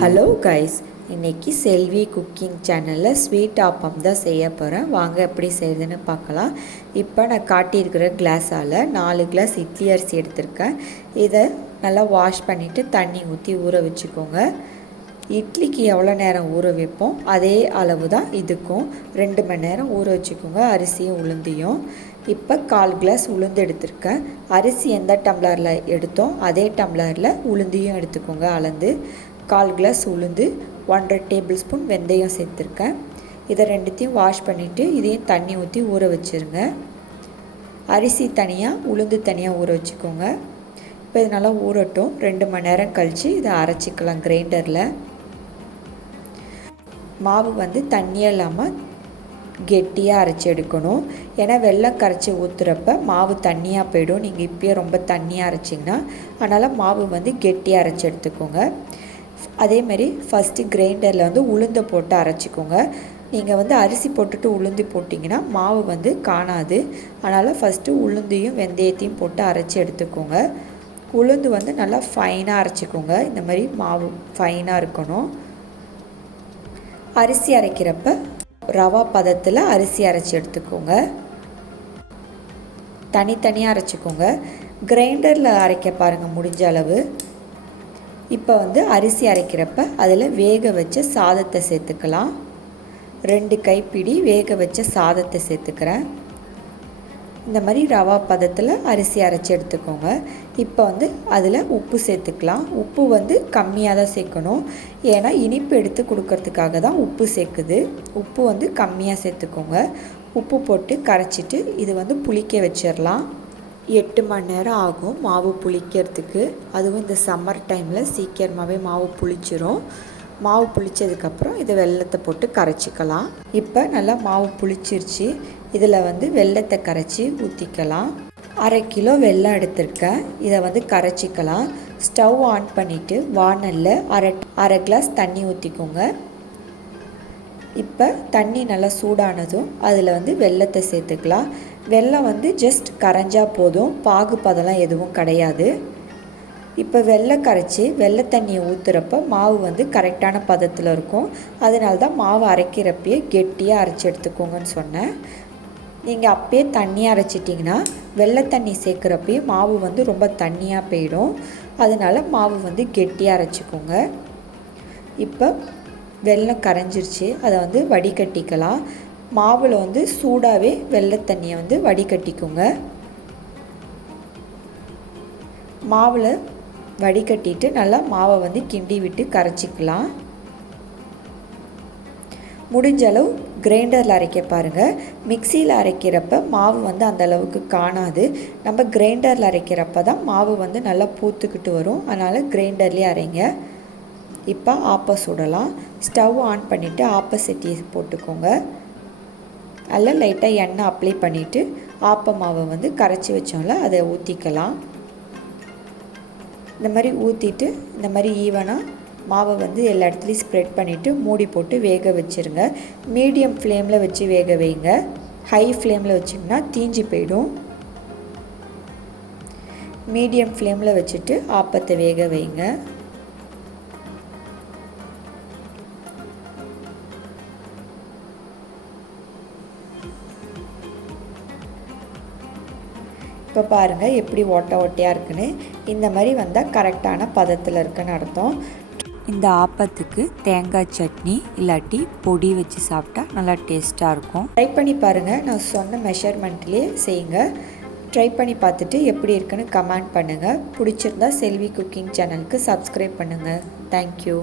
Hello guys, இன்றைக்கி செல்வி cooking சேனலில் sweet appam தான் செய்ய போகிறேன். வாங்க எப்படி செய்யுதுன்னு பார்க்கலாம். இப்போ நான் காட்டியிருக்கிற கிளாஸால் 4 கிளாஸ் இட்லி அரிசி எடுத்திருக்கேன். இதை நல்லா வாஷ் பண்ணிவிட்டு தண்ணி ஊற்றி ஊற வச்சுக்கோங்க. இட்லிக்கு எவ்வளோ நேரம் ஊற வைப்போம் அதே அளவு தான் இதுக்கும் 2 மணி நேரம் ஊற வச்சுக்கோங்க, அரிசியும் உளுந்தையும். இப்போ 1/4 கிளாஸ் உளுந்து எடுத்திருக்கேன். அரிசி எந்த டம்ளரில் எடுத்தோம் அதே டம்ளரில் உளுந்தையும் எடுத்துக்கோங்க. அளந்து 1/4 கிளாஸ் உளுந்து, 1½ டேபிள் ஸ்பூன் வெந்தயம் சேர்த்துருக்கேன். இதை ரெண்டுத்தையும் வாஷ் பண்ணிவிட்டு இதையும் தண்ணி ஊற்றி ஊற வச்சுருங்க. அரிசி தனியாக உளுந்து தனியாக ஊற வச்சுக்கோங்க. இப்போ இது நல்லா ஊறட்டும். 2 மணி நேரம் கழித்து இதை அரைச்சிக்கலாம் கிரைண்டரில். மாவு தண்ணியே இல்லாமல் கெட்டியாக அரைச்சி எடுக்கணும். ஏன்னா வெல்லம் கரைச்சி ஊற்றுறப்ப மாவு தண்ணியாக போயிடும். நீங்கள் இப்போயே ரொம்ப தண்ணியாக அரைச்சிங்கன்னா, அதனால் மாவு கெட்டியாக அரைச்சி எடுத்துக்கோங்க. அதேமாதிரி ஃபஸ்ட்டு கிரைண்டரில் உளுந்தை போட்டு அரைச்சிக்கோங்க. நீங்கள் அரிசி போட்டுட்டு உளுந்து போட்டிங்கன்னா மாவு காணாது. அதனால் ஃபஸ்ட்டு உளுந்தையும் வெந்தயத்தையும் போட்டு அரைச்சி எடுத்துக்கோங்க. உளுந்து நல்லா ஃபைனாக அரைச்சிக்கோங்க. இந்த மாதிரி மாவு ஃபைனாக இருக்கணும். அரிசி அரைக்கிறப்ப ரவா பதத்தில் அரிசி அரைச்சி எடுத்துக்கோங்க. தனித்தனியாக அரைச்சிக்கோங்க. கிரைண்டரில் அரைக்க பாருங்கள் முடிஞ்ச அளவு. இப்போ அரிசி அரைக்கிறப்ப அதில் வேக வச்ச சாதத்தை சேர்த்துக்கலாம். 2 கைப்பிடி வேக வச்ச சாதத்தை சேர்த்துக்கிறேன். இந்த மாதிரி ரவா பதத்தில் அரிசி அரைச்சி எடுத்துக்கோங்க. இப்போ அதில் உப்பு சேர்த்துக்கலாம். உப்பு கம்மியாக தான் சேர்க்கணும். ஏன்னா இனிப்பு எடுத்து கொடுக்கறதுக்காக தான் உப்பு சேர்க்குது. உப்பு கம்மியாக சேர்த்துக்கோங்க. உப்பு போட்டு கரைச்சிட்டு இது புளிக்க வச்சிடலாம். 8 மணி நேரம் ஆகும் மாவு புளிக்கிறதுக்கு. அதுவும் இந்த சம்மர் டைமில் சீக்கிரமாகவே மாவு புளிச்சிரும். மாவு புளித்ததுக்கப்புறம் இதை வெல்லத்தை போட்டு கரைச்சிக்கலாம். இப்போ நல்லா மாவு புளிச்சிருச்சு. இதில் வெல்லத்தை கரைச்சி ஊற்றிக்கலாம். 1/2 கிலோ வெல்லம் எடுத்திருக்கேன். இதை கரைச்சிக்கலாம். ஸ்டவ் ஆன் பண்ணிவிட்டு வானலில் அரை கிளாஸ் தண்ணி ஊற்றிக்கோங்க. இப்போ தண்ணி நல்லா சூடானதும் அதில் வெல்லத்தை சேர்த்துக்கலாம். வெல்லம் ஜஸ்ட் கரைஞ்சா போதும், பாகு பதம்லாம் எதுவும் கிடையாது. இப்போ வெல்லம் கரைச்சி வெள்ளை தண்ணியை ஊற்றுறப்ப மாவு கரெக்டான பதத்தில் இருக்கும். அதனால தான் மாவு அரைக்கிறப்பயே கெட்டியாக அரைச்சி எடுத்துக்கோங்கன்னு சொன்னேன். நீங்கள் அப்பயே தண்ணியாக அரைச்சிட்டிங்கன்னா வெள்ளை தண்ணி சேர்க்குறப்பயே மாவு ரொம்ப தண்ணியாக போயிடும். அதனால் மாவு கெட்டியாக அரைச்சிக்கோங்க. இப்போ வெல்லம் கரைஞ்சிருச்சு. அதை வடிகட்டிக்கலாம். மாவில் சூடாகவே வெள்ளை தண்ணியை வடிகட்டிக்கோங்க. மாவில் வடிகட்டிட்டு நல்லா மாவை கிண்டி விட்டு கரைச்சிக்கலாம். முடிஞ்ச அளவு கிரைண்டரில் அரைக்க பாருங்கள். மிக்சியில் அரைக்கிறப்ப மாவு அந்த அளவுக்கு காணாது. நம்ம கிரைண்டரில் அரைக்கிறப்ப தான் மாவு நல்லா பூத்துக்கிட்டு வரும். அதனால் கிரைண்டர்லேயே அரைங்க. இப்போ ஆப்பை சுடலாம். ஸ்டவ் ஆன் பண்ணிவிட்டு ஆப்பை சட்டியை போட்டுக்கோங்க. அதில் லைட்டாக எண்ணெய் அப்ளை பண்ணிவிட்டு ஆப்ப மாவை கரைச்சி வச்சோம்ல அதை ஊற்றிக்கலாம். இந்த மாதிரி ஊற்றிட்டு இந்த மாதிரி ஈவனாக மாவை எல்லா இடத்துலையும் ஸ்ப்ரெட் பண்ணிவிட்டு மூடி போட்டு வேக வச்சுருங்க. மீடியம் ஃப்ளேமில் வச்சு வேக வைங்க. ஹை ஃப்ளேமில் வச்சிங்கன்னா தீஞ்சு போயிடும். மீடியம் ஃப்ளேமில் வச்சுட்டு ஆப்பத்தை வேக வைங்க. இப்போ பாருங்கள் எப்படி ஓட்டையாக இருக்குன்னு. இந்த மாதிரி வந்தால் கரெக்டான பதத்தில் இருக்குன்னு அர்த்தம். இந்த ஆப்பத்துக்கு தேங்காய் சட்னி இல்லாட்டி பொடி வச்சு சாப்பிட்டா நல்லா டேஸ்ட்டாக இருக்கும். ட்ரை பண்ணி பாருங்கள். நான் சொன்ன மெஷர்மெண்ட்லேயே செய்யுங்க. ட்ரை பண்ணி பார்த்துட்டு எப்படி இருக்குன்னு கமெண்ட் பண்ணுங்கள். பிடிச்சிருந்தா செல்வி குக்கிங் சேனலுக்கு சப்ஸ்கிரைப் பண்ணுங்கள். தேங்க்யூ.